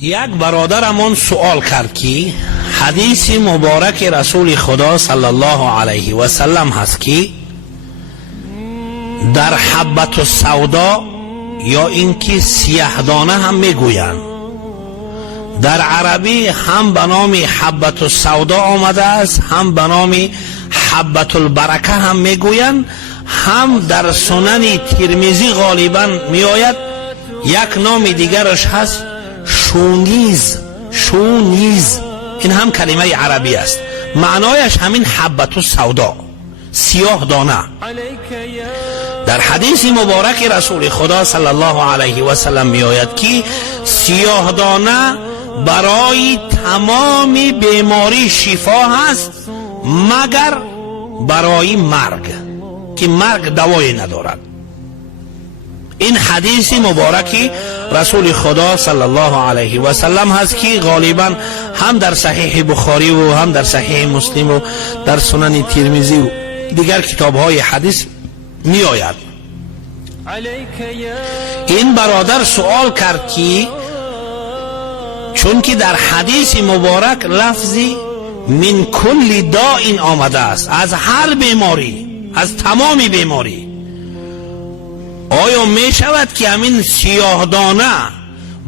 یک برادرمون سوال کرد که حدیث مبارک رسول خدا صلی الله علیه و سلم هست که در حبت السودا یا اینکه سیاه دانه هم میگویند، در عربی هم به نام حبت السودا آمده است، هم به نام حبت البرکه هم میگویند، هم در سنن ترمذی غالبا میآید. یک نام دیگرش هست شونیز. این هم کلمه عربی است، معنایش همین حبت السودا، سیاه دانه. در حدیث مبارک رسول خدا صلی الله علیه و سلم می آید که سیاه دانه برای تمام بیماری شفا هست مگر برای مرگ، که مرگ دوایی ندارد. این حدیث مبارک رسول خدا صلی الله علیه و سلم هست که غالبا هم در صحیح بخاری و هم در صحیح مسلم و در سنن ترمذی و دیگر کتاب های حدیث می آید. این برادر سوال کرد که چون که در حدیث مبارک لفظی من کل داء آمده است، از هر بیماری، از تمام بیماری، آیا می شود که همین سیاه دانه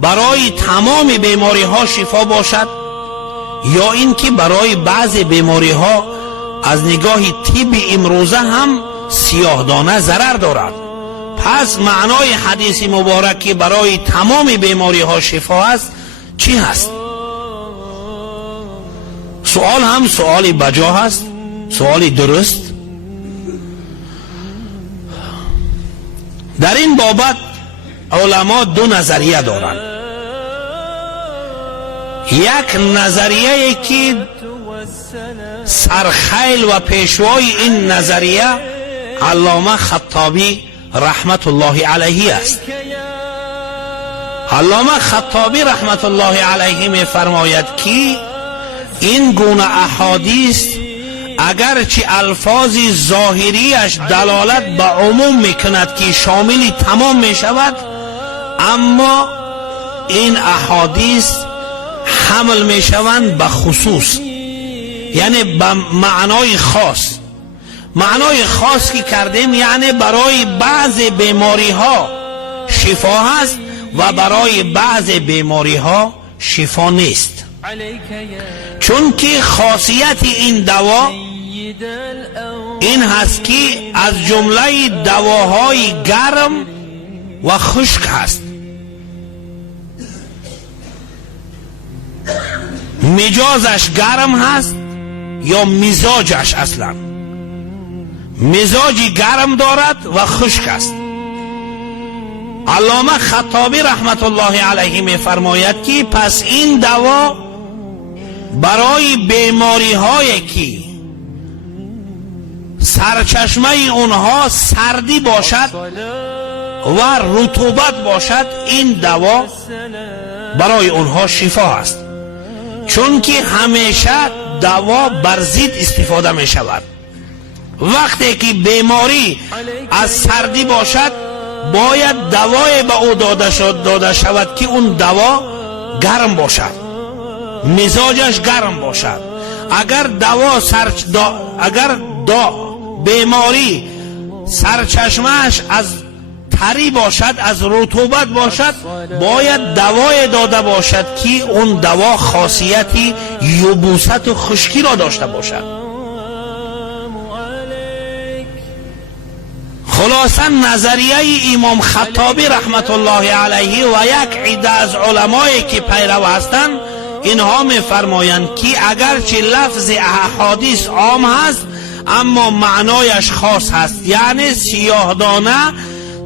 برای تمام بیماری ها شفا باشد، یا این که برای بعض بیماری ها از نگاه طب امروزه هم سیاه دانه ضرر دارد؟ پس معنای حدیث مبارک که برای تمام بیماری ها شفا است چی هست؟ سوال هم سوال بجا هست، سوال درست. در این بابت علما دو نظریه دارند. یک نظریه که سرخیل و پیشوای این نظریه علامه خطابی رحمت الله علیه است. علامه خطابی رحمت الله علیه می فرماید که این گونه احادیث اگرچه الفاظ ظاهریش دلالت به عموم میکند که شامل تمام میشود، اما این احادیث حمل میشوند به خصوص، یعنی به معنای خاص. معنای خاص که کردیم یعنی برای بعض بیماری ها شفا هست و برای بعض بیماری ها شفا نیست. چون که خاصیت این دوا این هست که از جمله دواهای گرم و خشک هست. مزاجش گرم هست یا مزاجش اصلا مزاجی گرم دارد و خشک است. علامه خطابی رحمت الله علیه می فرماید که پس این دوا برای بیماری هایی که سرچشمه اونها سردی باشد و رطوبت باشد، این دوا برای اونها شفا است. چون که همیشه دوا بر ضد استفاده می شود. وقتی که بیماری از سردی باشد باید دوای به او داده شود که اون دوا گرم باشد، مزاجش گرم باشد. اگر بیماری سرچشمهش از تری باشد، از رطوبت باشد، باید دوای داده باشد که اون دوا خاصیتی یبوست و خشکی را داشته باشد. خلاصا نظریه امام خطابی رحمت الله علیه و یک عده از علمایی که پیرو هستند، اینها میفرمایند که اگرچه لفظ احادیث عام هست اما معنایش خاص هست، یعنی سیاه دانه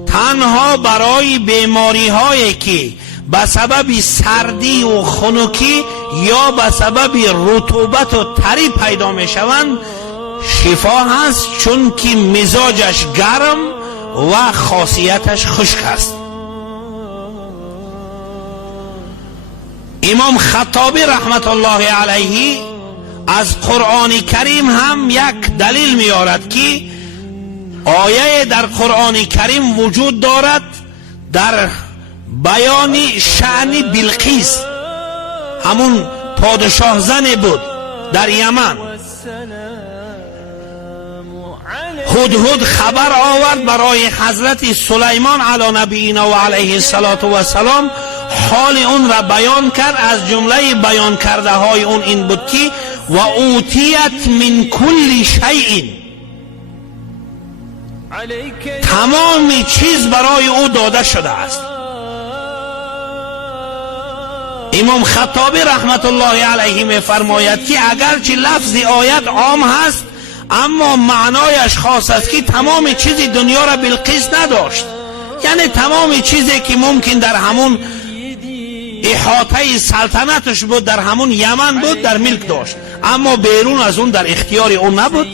تنها برای بیماری هایی که به سبب سردی و خنکی یا به سبب رطوبت و تری پیدا می شوند شفا هست، چون که مزاجش گرم و خاصیتش خشک است. امام خطابی رحمت الله علیه از قرآن کریم هم یک دلیل میارد که آیه در قرآن کریم وجود دارد در بیان شأن بلقیس همون پادشاه زن بود در یمن. هدهد خبر آورد برای حضرت سلیمان علی نبینا و علیه السلام، حال اون را بیان کرد. از جمله بیان کرده های اون این بود که و اوتیت من کل شیء، تمامی چیز برای او داده شده است. امام خطابی رحمت الله علیه می فرماید که اگرچه لفظ آیت عام هست اما معنایش خاص است که تمام چیز دنیا را بالقسط نداشت، یعنی تمام چیزی که ممکن در همون احاطه سلطنتش بود، در همون یمن بود، در ملک داشت، اما بیرون از اون در اختیار اون نبود.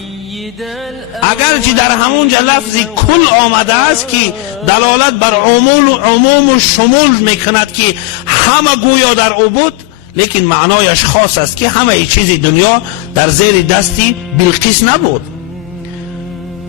اگرچه در همونجا لفظ کل آمده است که دلالت بر عموم و شمول میکند که همه گویا در او بود، لیکن معنایش خاص است که همه چیز دنیا در زیر دستی بلقیس نبود.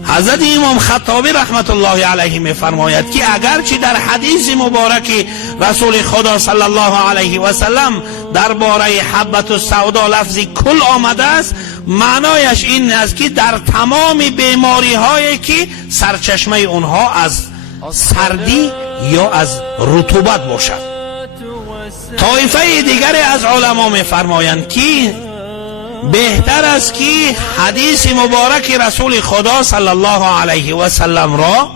حضرت امام خطابی رحمت الله علیه می فرماید که اگرچه در حدیث مبارک رسول خدا صلی الله علیه و سلم درباره حبت السودا لفظ کل آمده است، معنایش این است که در تمام بیماری هایی که سرچشمه اونها از سردی یا از رطوبت باشد. طایفه دیگر از علما می فرمایند که بهتر است که حدیث مبارک رسول خدا صلی الله علیه و سلم را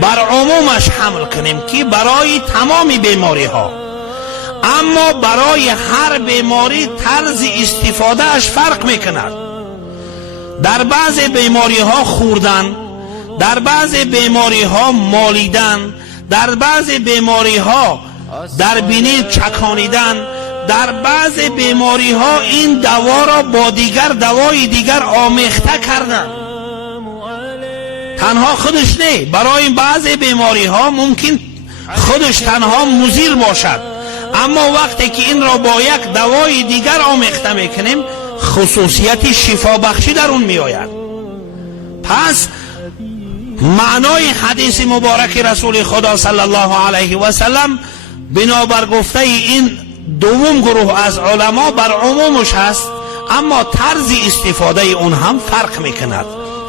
بر عمومش حمل کنیم که برای تمام بیماری ها، اما برای هر بیماری طرز استفاده اش فرق میکند. در بعض بیماری ها خوردن، در بعض بیماری ها مالیدن، در بعض بیماری ها در بینی چکانیدن، در بعض بیماری ها این دوا را با دیگر دوای دیگر آمیخته کردن. تنها خودش نه، برای بعض بیماری ها ممکن خودش تنها مضر باشد، اما وقتی که این را با یک دوای دیگر آمیخته میکنیم خصوصیت شفا بخشی در اون می آید. پس معنای حدیث مبارک رسول خدا صلی الله علیه و سلم بنابر گفته این دوم گروه از علما بر عمومش هست، اما طرز استفاده اون هم فرق میکند،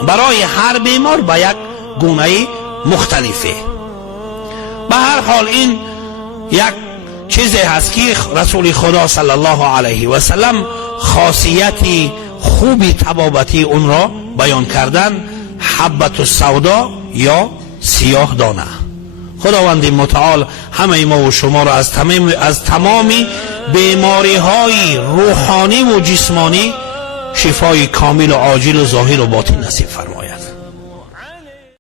برای هر بیمار به یک گونه مختلفه. به هر حال این یک چیزی هست که رسول خدا صلی الله علیه و سلم خاصیت خوبی طبابتی اون را بیان کردن، حبت السودا یا سیاه دانه. خداوند متعال همه ما و شما را از تمامی بیماری های روحانی و جسمانی شفای کامل و عاجل و ظاهر و باطن نصیب فرماید.